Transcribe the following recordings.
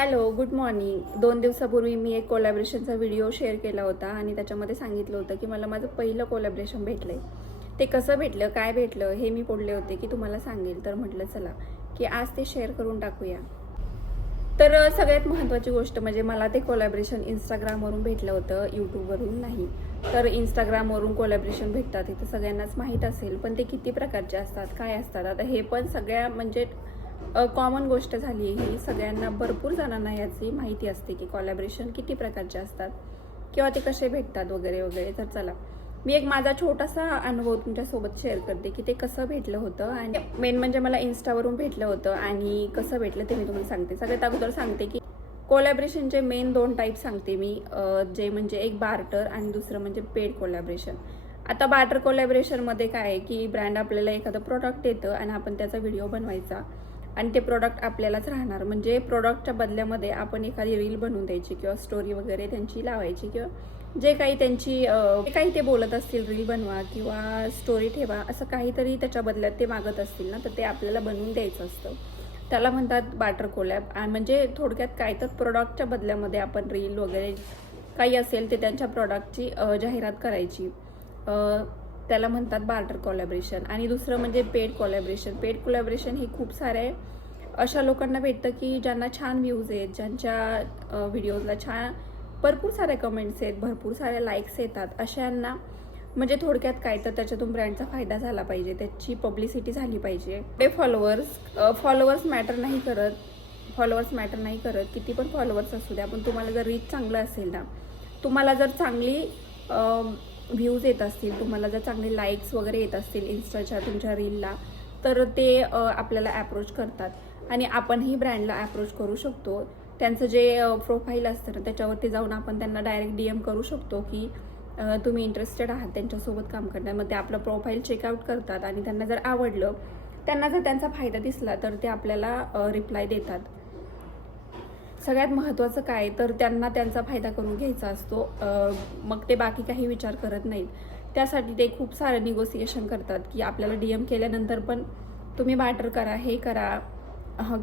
Hello, good morning. 2 दिवसापूर्वी मी एक कोलॅबरेशनचा video share केला होता आणि त्याच्यामध्ये सांगितलं होतं की मला माझं पहिलं कोलॅबरेशन भेटलं आहे. ते कसं भेटलं, काय भेटलं हे मी बोलले होते की तुम्हाला सांगेल. तर म्हटलं चला की आज ते शेअर करून टाकूया. तर सगळ्यात महत्त्वाची गोष्ट म्हणजे मला ते कोलॅबरेशन इंस्टाग्रामवरून भेटलं होतं, यूट्यूबवरून नाही. तर इंस्टाग्रामवरून कोलॅबरेशन भेटतात हे तर सगळ्यांनाच माहीत असेल, पण ते किती प्रकारचे असतात, काय असतात, आता हे पण सगळ्या म्हणजे कॉमन गोष्ट झाली आहे ही. सगळ्यांना भरपूर जणांना याची माहिती असते की कोलॅबरेशन किती प्रकारचे असतात किंवा ते कसे भेटतात वगैरे वगैरे. तर चला मी एक माझा छोटासा अनुभव तुमच्यासोबत शेअर करते की ते कसं भेटलं होतं. आणि मेन म्हणजे मला इन्स्टावरून भेटलं होतं आणि कसं भेटलं ते मी तुम्हाला सांगते. सगळ्यात अगोदर सांगते की कोलॅबरेशनचे मेन 2 टाईप सांगते मी, जे म्हणजे एक बार्टर आणि दुसरं म्हणजे पेड कोलॅबरेशन. आता बार्टर कोलॅबरेशनमध्ये काय आहे की ब्रँड आपल्याला एखादं प्रोडक्ट देतं आणि आपण त्याचा व्हिडिओ बनवायचा आणि ते प्रोडक्ट आपल्यालाच राहणार. म्हणजे प्रोडक्टच्या बदल्यामध्ये आपण एखादी रील बनवून द्यायची किंवा स्टोरी वगैरे त्यांची लावायची किंवा जे काही त्यांची काही ते बोलत असतील, रील बनवा किंवा स्टोरी ठेवा, असं काहीतरी त्याच्या बदल्यात ते मागत असतील ना, तर ते आपल्याला बनवून द्यायचं असतं. त्याला म्हणतात बार्टर कोलॅब. आणि म्हणजे थोडक्यात काय तर प्रोडक्टच्या बदल्यामध्ये आपण रील वगैरे काही असेल ते त्यांच्या प्रोडक्टची जाहिरात करायची. त्याला म्हणतात बार्टर कोलॅबरेशन. आणि दुसरं म्हणजे पेड कोलॅबरेशन. पेड कोलॅबरेशन हे खूप सारे अशा लोकांना भेटतं की ज्यांना छान व्ह्यूज आहेत, ज्यांच्या व्हिडिओजला छान भरपूर साऱ्या कमेंट्स आहेत, भरपूर साऱ्या लाईक्स येतात, अशांना म्हणजे थोडक्यात काय तर त्याच्यातून ब्रँडचा फायदा झाला पाहिजे, त्याची पब्लिसिटी झाली पाहिजे. ते फॉलोअर्स मॅटर नाही करत. किती पण फॉलोअर्स असू द्या, पण तुम्हाला जर रीच चांगलं असेल ना, तुम्हाला जर चांगली व्ह्यूज येत असतील, तुम्हाला जर चांगले लाईक्स वगैरे येत असतील इन्स्टाच्या तुमच्या रीलला, तर ते आपल्याला ॲप्रोच करतात आणि आपणही ब्रँडला ॲप्रोच करू शकतो. त्यांचं जे प्रोफाईल असतं ना, त्याच्यावरती जाऊन आपण त्यांना डायरेक्ट DM करू शकतो की तुम्ही इंटरेस्टेड आहात त्यांच्यासोबत काम करण्यात. मग ते आपलं प्रोफाईल चेकआउट करतात आणि त्यांना जर आवडलं, त्यांना जर त्यांचा फायदा दिसला, तर ते आपल्याला रिप्लाय देतात. सगळ्यात महत्त्वाचं काय तर त्यांना त्यांचा फायदा करून घ्यायचा असतो. मग ते बाकी काही विचार करत नाहीत. त्यासाठी ते खूप सारं निगोसिएशन करतात की आपल्याला DM केल्यानंतर पण तुम्ही बार्टर करा, हे करा,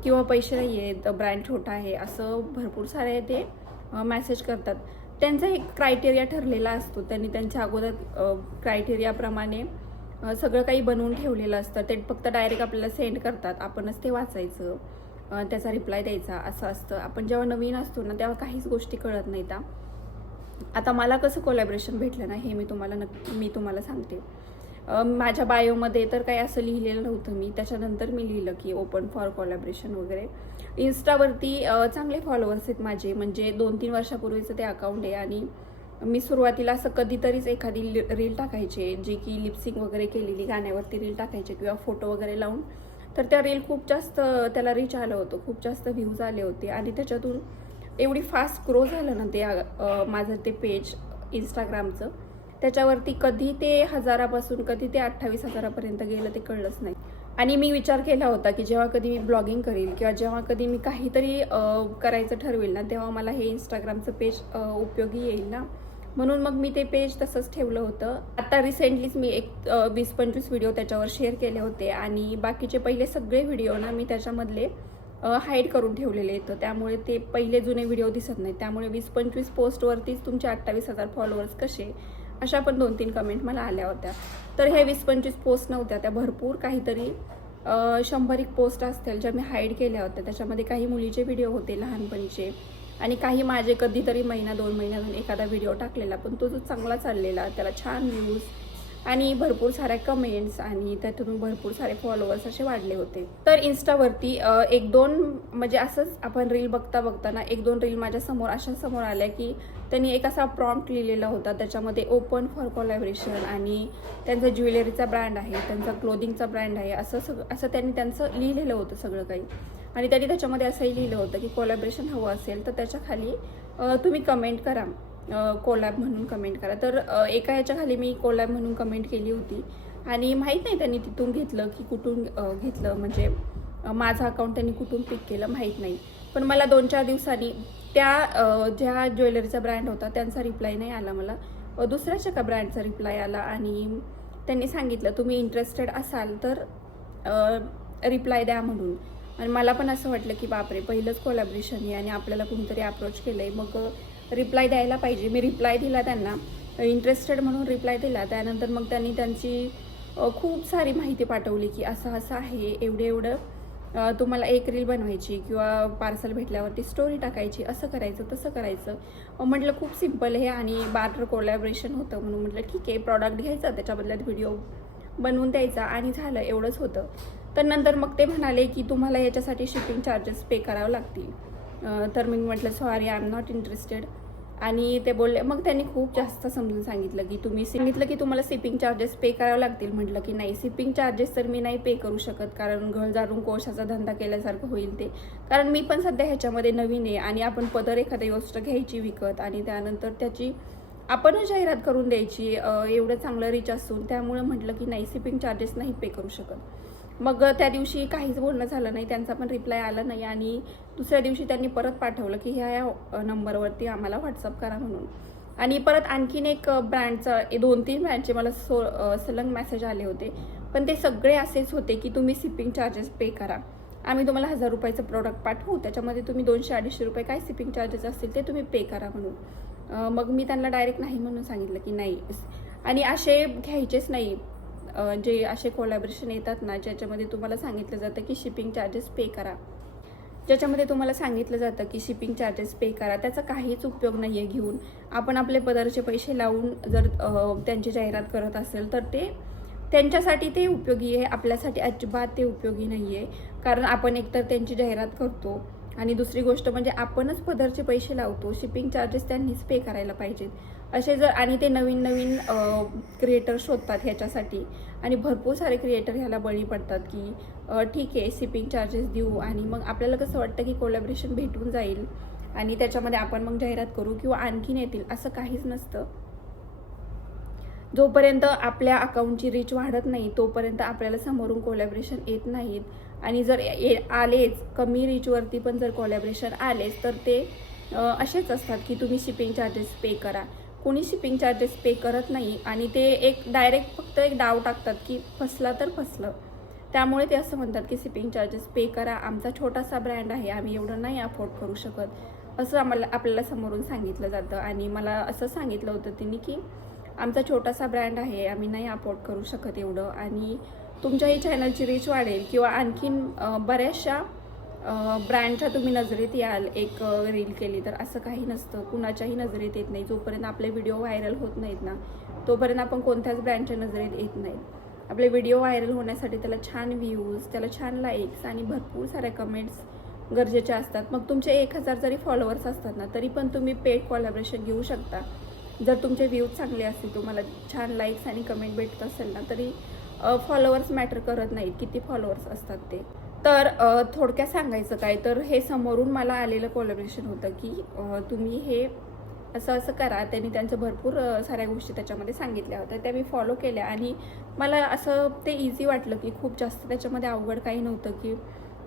किंवा पैसे नाही आहेत, ब्रँड छोटा आहे, असं भरपूर सारे ते मेसेज करतात. त्यांचा एक क्रायटेरिया ठरलेला असतो. त्यांनी त्यांच्या अगोदर क्रायटेरियाप्रमाणे सगळं काही बनवून ठेवलेलं असतं. ते फक्त डायरेक्ट आपल्याला सेंड करतात, आपणच ते वाचायचं, त्याचा रिप्लाय द्यायचा, असं असतं. आपण जेव्हा नवीन असतो ना, तेव्हा काहीच गोष्टी कळत नाहीत. आता मला कसं कोलॅबरेशन भेटलं ना, हे मी तुम्हाला सांगते. माझ्या बायोमध्ये तर काही असं लिहिलेलं नव्हतं मी. त्याच्यानंतर मी लिहिलं की ओपन फॉर कोलॅबरेशन वगैरे. इन्स्टावरती चांगले फॉलोअर्स आहेत माझे, म्हणजे 2-3 वर्षापूर्वीचं ते अकाउंट आहे. आणि मी सुरुवातीला असं कधीतरीच एखादी रील टाकायचे, जे की लिपसिंग वगैरे केलेली गाण्यावरती रील टाकायचे किंवा फोटो वगैरे लावून. तर त्या रील खूप जास्त त्याला रीच आलं होतं, खूप जास्त व्ह्यूज आले होते आणि त्याच्यातून एवढी फास्ट ग्रो झालं ना ते माझं ते पेज इंस्टाग्रामचं. त्याच्यावरती कधी ते 1000पासून कधी ते 28,000पर्यंत गेलं ते कळलंच नाही. आणि मी विचार केला होता की जेव्हा कधी मी ब्लॉगिंग करेल किंवा जेव्हा कधी मी काहीतरी करायचं ठरवेल ना, तेव्हा मला हे इंस्टाग्रामचं पेज उपयोगी येईल ना, म्हणून मग मी ते पेज तसंच ठेवलं होतं. आता रिसेंटलीच मी एक 20-25 व्हिडिओ त्याच्यावर शेअर केले होते आणि बाकीचे पहिले सगळे व्हिडिओ ना मी त्याच्यामधले हाईड करून ठेवलेले आहेत. त्यामुळे ते पहिले जुने व्हिडिओ दिसत नाहीत. त्यामुळे 20-25 पोस्टवरतीच तुमचे 28,000 फॉलोअर्स कसे, अशा पण 2-3 कमेंट मला आल्या होत्या. तर हे 20-25 पोस्ट नव्हत्या, त्या भरपूर काहीतरी 100 पोस्ट असतील ज्या मी हाईड केल्या होत्या. त्याच्यामध्ये काही मुलीचे व्हिडिओ होते लहानपणीचे आणि काही माझे कधीतरी 1-2 महिन्यातून एखादा व्हिडिओ टाकलेला, पण तो जो चांगला चाललेला, त्याला छान व्ह्यूज आणि भरपूर साऱ्या कमेंट्स आणि त्यातून भरपूर सारे फॉलोअर्स असे वाढले होते. तर इन्स्टावरती 1-2 म्हणजे असंच आपण रील बघताना 1-2 रील माझ्या समोर आल्या की त्यांनी एक असा प्रॉम्प्ट लिहिलेला होता. त्याच्यामध्ये ओपन फॉर कोलॅबरेशन आणि त्यांचा ज्वेलरीचा ब्रँड आहे, त्यांचा क्लोदिंगचा ब्रँड आहे, असं त्यांनी त्यांचं लिहिलेलं होतं सगळं काही. आणि त्यांनी त्याच्यामध्ये असंही लिहिलं होतं की कोलॅबरेशन हवं असेल तर त्याच्या खाली तुम्ही कमेंट करा, कोलॅब म्हणून कमेंट करा. तर एका ह्याच्या खाली मी कोलॅब म्हणून कमेंट केली होती आणि माहीत नाही त्यांनी तिथून घेतलं की कुठून घेतलं, म्हणजे माझं अकाउंट त्यांनी कुठून पिक केलं माहीत नाही. पण मला 2-4 दिवसांनी त्या ज्या ज्वेलरीचा ब्रँड होता त्यांचा रिप्लाय नाही आला, मला दुसऱ्याच एका ब्रँडचा रिप्लाय आला आणि त्यांनी सांगितलं तुम्ही इंटरेस्टेड असाल तर रिप्लाय द्या म्हणून. आणि मला पण असं वाटलं की बापरे, पहिलंच कोलॅबरेशन आहे आणि आपल्याला कुणीतरी अप्रोच केलं आहे, मग रिप्लाय द्यायला पाहिजे. मी रिप्लाय दिला त्यांना, इंटरेस्टेड म्हणून रिप्लाय दिला. त्यानंतर मग त्यांनी त्यांची खूप सारी माहिती पाठवली की असं असं आहे, एवढं तुम्हाला एक रील बनवायची किंवा पार्सल भेटल्यावरती स्टोरी टाकायची, असं करायचं तसं करायचं. म्हटलं खूप सिम्पल आहे आणि बार्टर कोलॅबरेशन होतं, म्हणून म्हटलं ठीक आहे, प्रॉडक्ट घ्यायचं, त्याच्या बदल्यात व्हिडिओ बनवून द्यायचा आणि झालं, एवढंच होतं. तर नंतर मग ते म्हणाले की तुम्हाला याच्यासाठी शिपिंग चार्जेस पे करावं लागतील. तर मी म्हटलं sorry, I am not interested. आणि ते बोलले, मग त्यांनी खूप जास्त समजून सांगितलं की तुम्ही सांगितलं की तुम्हाला शिपिंग चार्जेस पे करावं लागतील. म्हटलं की नाही, शिपिंग चार्जेस तर मी नाही पे करू शकत, कारण घर जारून कोळशाचा धंदा केल्यासारखं होईल ते. कारण मी पण सध्या ह्याच्यामध्ये नवीन आहे आणि आपण पदर एखादी गोष्ट घ्यायची विकत आणि त्यानंतर त्याची आपणच जाहिरात करून द्यायची, एवढं चांगलं रीच असून. त्यामुळे म्हटलं की नाही, शिपिंग चार्जेस नाही पे करू शकत. मग त्या दिवशी काहीच बोलणं झालं नाही, त्यांचा पण रिप्लाय आला नाही. आणि दुसऱ्या दिवशी त्यांनी परत पाठवलं की ह्या नंबरवरती आम्हाला व्हॉट्सअप करा म्हणून. आणि परत आणखीन एक ब्रँडचा 2-3 ब्रँडचे मला सलग मेसेज आले होते, पण ते सगळे असेच होते की तुम्ही शिपिंग चार्जेस पे करा, आम्ही तुम्हाला 1000 रुपयाचं प्रोडक्ट पाठवू, त्याच्यामध्ये तुम्ही 200-250 रुपये काय शिपिंग चार्जेस असतील ते तुम्ही पे करा म्हणून. मग मी त्यांना डायरेक्ट नाही म्हणून सांगितलं की नाही. आणि असे घ्यायचेच नाही, जे असे कोलॅबरेशन येतात ना, ज्याच्यामध्ये तुम्हाला सांगितलं जातं की शिपिंग चार्जेस पे करा, ज्याच्यामध्ये तुम्हाला सांगितलं जातं की शिपिंग चार्जेस पे करा, त्याचा काहीच उपयोग नाही आहे घेऊन. आपण आपले पदरचे पैसे लावून जर त्यांची जाहिरात करत असेल तर ते त्यांच्यासाठी ते उपयोगी आहे, आपल्यासाठी अजिबात ते उपयोगी नाही आहे. कारण आपण एकतर त्यांची जाहिरात करतो आणि दुसरी गोष्ट म्हणजे आपणच पदरचे पैसे लावतो, शिपिंग चार्जेस त्यांनीच पे करायला पाहिजेत. असे जर, आणि ते नवीन नवीन क्रिएटर शोधतात ह्याच्यासाठी आणि भरपूर सारे क्रिएटर ह्याला बळी पडतात की ठीक आहे, शिपिंग चार्जेस देऊ, आणि मग आपल्याला कसं वाटतं की कोलॅबरेशन भेटून जाईल आणि त्याच्यामध्ये आपण मग जाहिरात करू किंवा आणखीन येतील. असं काहीच नसतं. जोपर्यंत आपल्या अकाउंटची रीच वाढत नाही तोपर्यंत आपल्याला समोरून कोलॅबरेशन येत नाहीत. आणि जर आलेच, कमी रीचवरती पण जर कोलॅबरेशन आलेच तर ते असेच असतात की तुम्ही शिपिंग चार्जेस पे करा. कोणी शिपिंग चार्जेस पे करत नाही आणि ते एक डायरेक्ट फक्त एक डाव टाकतात की फसला तर फसलं. त्यामुळे ते असं म्हणतात की शिपिंग चार्जेस पे करा, आमचा छोटासा ब्रँड आहे, आम्ही एवढं नाही अफोर्ड करू शकत, असं आपल्याला समोरून सांगितलं जातं. आणि मला असं सांगितलं होतं त्यांनी की आमचा छोटासा ब्रँड आहे, आम्ही नाही अफोर्ड करू शकत एवढं, आणि तुमच्याही चॅनलची रीच वाढेल किंवा आणखीन बऱ्याचशा ब्रँडच्या तुम्ही नजरेत याल एक रील केली तर. असं काही नसतं, कुणाच्याही नजरेत येत नाही. जोपर्यंत आपले व्हिडिओ व्हायरल होत नाहीत ना तोपर्यंत आपण कोणत्याच ब्रँडच्या नजरेत येत नाही. आपले व्हिडिओ व्हायरल होण्यासाठी त्याला छान व्ह्यूज, त्याला छान लाईक्स आणि भरपूर साऱ्या कमेंट्स गरजेचे असतात. मग तुमचे 1000 जरी फॉलोअर्स असतात ना तरी पण तुम्ही पेड कोलॅबरेशन घेऊ शकता. जर तुमचे व्ह्यूज चांगले असतील, तुम्हाला छान लाईक्स आणि कमेंट भेटत असेल ना, तरी फॉलोअर्स मॅटर करत नाहीत, किती फॉलोअर्स असतात ते. तर थोडक्यात सांगायचं काय तर हे समोरून मला आलेलं कोलॅबरेशन होतं की तुम्ही हे असं असं करा. त्यांनी त्यांचं भरपूर साऱ्या गोष्टी त्याच्यामध्ये सांगितल्या होत्या, त्या मी फॉलो केल्या आणि मला असं ते इझी वाटलं की खूप जास्त त्याच्यामध्ये अवघड काही नव्हतं की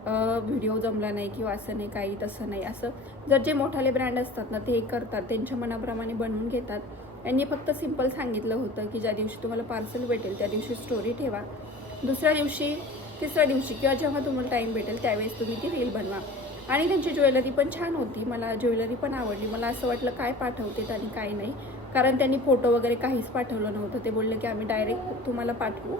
व्हिडिओ जमला नाही किंवा असं नाही, काही तसं नाही. असं जर जे मोठाले ब्रँड असतात ना ते करतात, त्यांच्या मनाप्रमाणे बनवून घेतात. यांनी फक्त सिम्पल सांगितलं होतं की ज्या दिवशी तुम्हाला पार्सल भेटेल त्या दिवशी स्टोरी ठेवा, दुसऱ्या दिवशी, तिसऱ्या दिवशी किंवा जेव्हा तुम्हाला टाईम भेटेल त्यावेळेस तुम्ही ती रील बनवा. आणि त्यांची ज्वेलरी पण छान होती, मला ज्वेलरी पण आवडली. मला असं वाटलं काय पाठवतात आणि काय नाही, कारण त्यांनी फोटो वगैरे काहीच पाठवलं नव्हतं. ते बोलले की आम्ही डायरेक्ट तुम्हाला पाठवू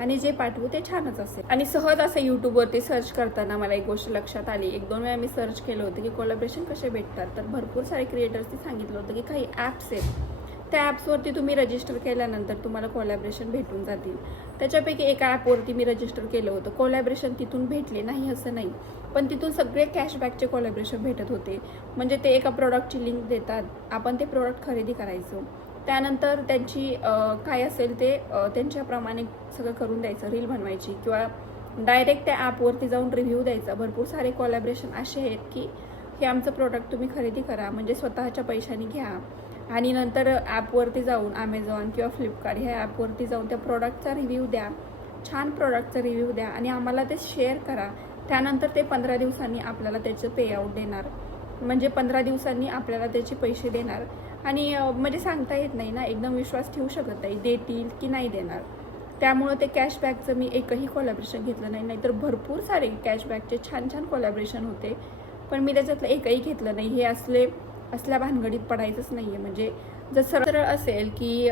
आणि जे पाठवू ते छानच असेल. आणि सहज असं यूट्यूबवरती सर्च करताना मला एक गोष्ट लक्षात आली. 1-2 वेळा मी सर्च केलं होतं की कोलॅबरेशन कसे भेटतात, तर भरपूर सारे क्रिएटर्सनी सांगितलं होतं की काही ॲप्स आहेत, त्या ॲप्सवरती तुम्ही रजिस्टर केल्यानंतर तुम्हाला कोलॅबरेशन भेटून जातील. त्याच्यापैकी एका ॲपवरती मी रजिस्टर केलं होतं, कोलॅबरेशन तिथून भेटले नाही असं नाही, पण तिथून सगळे कॅशबॅकचे कोलॅबरेशन भेटत होते. म्हणजे ते एका प्रोडक्टची लिंक देतात, आपण ते प्रोडक्ट खरेदी करायचं, त्यानंतर त्यांची काय असेल ते त्यांच्याप्रमाणे सगळं करून द्यायचं, रील बनवायची किंवा डायरेक्ट त्या ॲपवरती जाऊन रिव्ह्यू द्यायचा. भरपूर सारे कोलॅबरेशन असे आहेत की हे आमचं प्रोडक्ट तुम्ही खरेदी करा, म्हणजे स्वतःच्या पैशाने घ्या आणि नंतर ॲपवरती जाऊन ॲमेझॉन किंवा फ्लिपकार्ट ह्या ॲपवरती जाऊन त्या प्रोडक्टचा रिव्ह्यू द्या, छान प्रोडक्टचा रिव्ह्यू द्या आणि आम्हाला ते शेअर करा. त्यानंतर ते 15 दिवसांनी आपल्याला त्याचं पेआउट देणार, म्हणजे 15 दिवसांनी आपल्याला त्याचे पैसे देणार. आणि म्हणजे सांगता येत नाही ना, एकदम विश्वास ठेवू शकत नाही देतील की नाही देणार. त्यामुळं ते कॅशबॅकचं मी एकही कोलॅबरेशन घेतलं नाही. नाहीतर भरपूर सारे कॅशबॅकचे छान छान कोलॅबरेशन होते, पण मी त्याच्यातलं एकही घेतलं नाही. हे असल्या भानगडीत पडायचंच नाही आहे. म्हणजे जर सरळ असेल की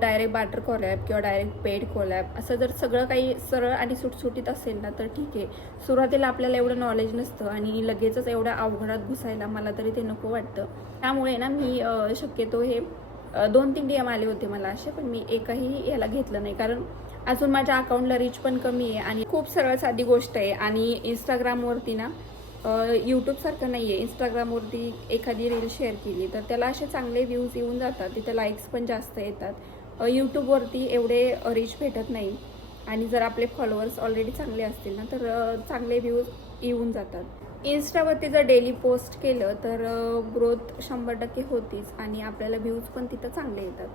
डायरेक्ट बार्टर कोलॅब किंवा डायरेक्ट पेड कोलॅब, असं जर सगळं काही सरळ आणि सुटसुटीत असेल ना तर ठीक आहे. सुरुवातीला आपल्याला एवढं नॉलेज नसतं आणि लगेचच एवढ्या अवघडात घुसायला मला तरी ते नको वाटतं. त्यामुळे ना मी शक्यतो हे 2-3 DM आले होते मला असे, पण मी एकही याला घेतलं नाही. कारण अजून माझ्या अकाउंटला रीच पण कमी आहे आणि खूप सरळ साधी गोष्ट आहे. आणि इंस्टाग्रामवरती ना यूट्यूबसारखं नाही आहे. इंस्टाग्रामवरती एखादी रील शेअर केली तर त्याला असे चांगले व्ह्यूज येऊन जातात, तिथे लाईक्स पण जास्त येतात. यूट्यूबवरती एवढे रीच भेटत नाही आणि जर आपले फॉलोअर्स ऑलरेडी चांगले असतील ना तर चांगले व्ह्यूज येऊन जातात. इन्स्टावरती जर डेली पोस्ट केलं तर ग्रोथ 100% होतीच आणि आपल्याला व्ह्यूज पण तिथं चांगले येतात.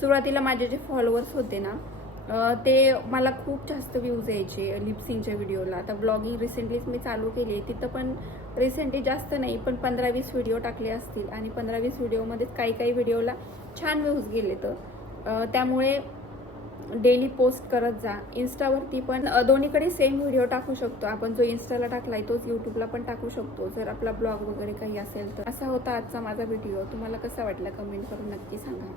सुरुवातीला माझे जे फॉलोअर्स होते ना ते मला खूप जास्त व्ह्यूज यायचे लिपसिंगच्या व्हिडिओला. आता ब्लॉगिंग रिसेंटलीच मी चालू केली आहे, तिथं पण रिसेंटली जास्त नाही पण 15-20 व्हिडिओ टाकले असतील आणि 15-20 व्हिडिओमध्येच काही व्हिडिओला छान व्ह्यूज गेले. तर त्यामुळे डेली पोस्ट करत जा. इंस्टावरती पण दोन्हीकडे सेम व्हिडिओ टाकू शकतो आपण. जो इंस्टाला टाकलाय तोच यूट्यूबला पण टाकू शकतो जर आपला ब्लॉग वगैरे काही असेल तर. असा होता आजचा माझा व्हिडिओ. तुम्हाला कसा वाटला कमेंट करून नक्की सांगा.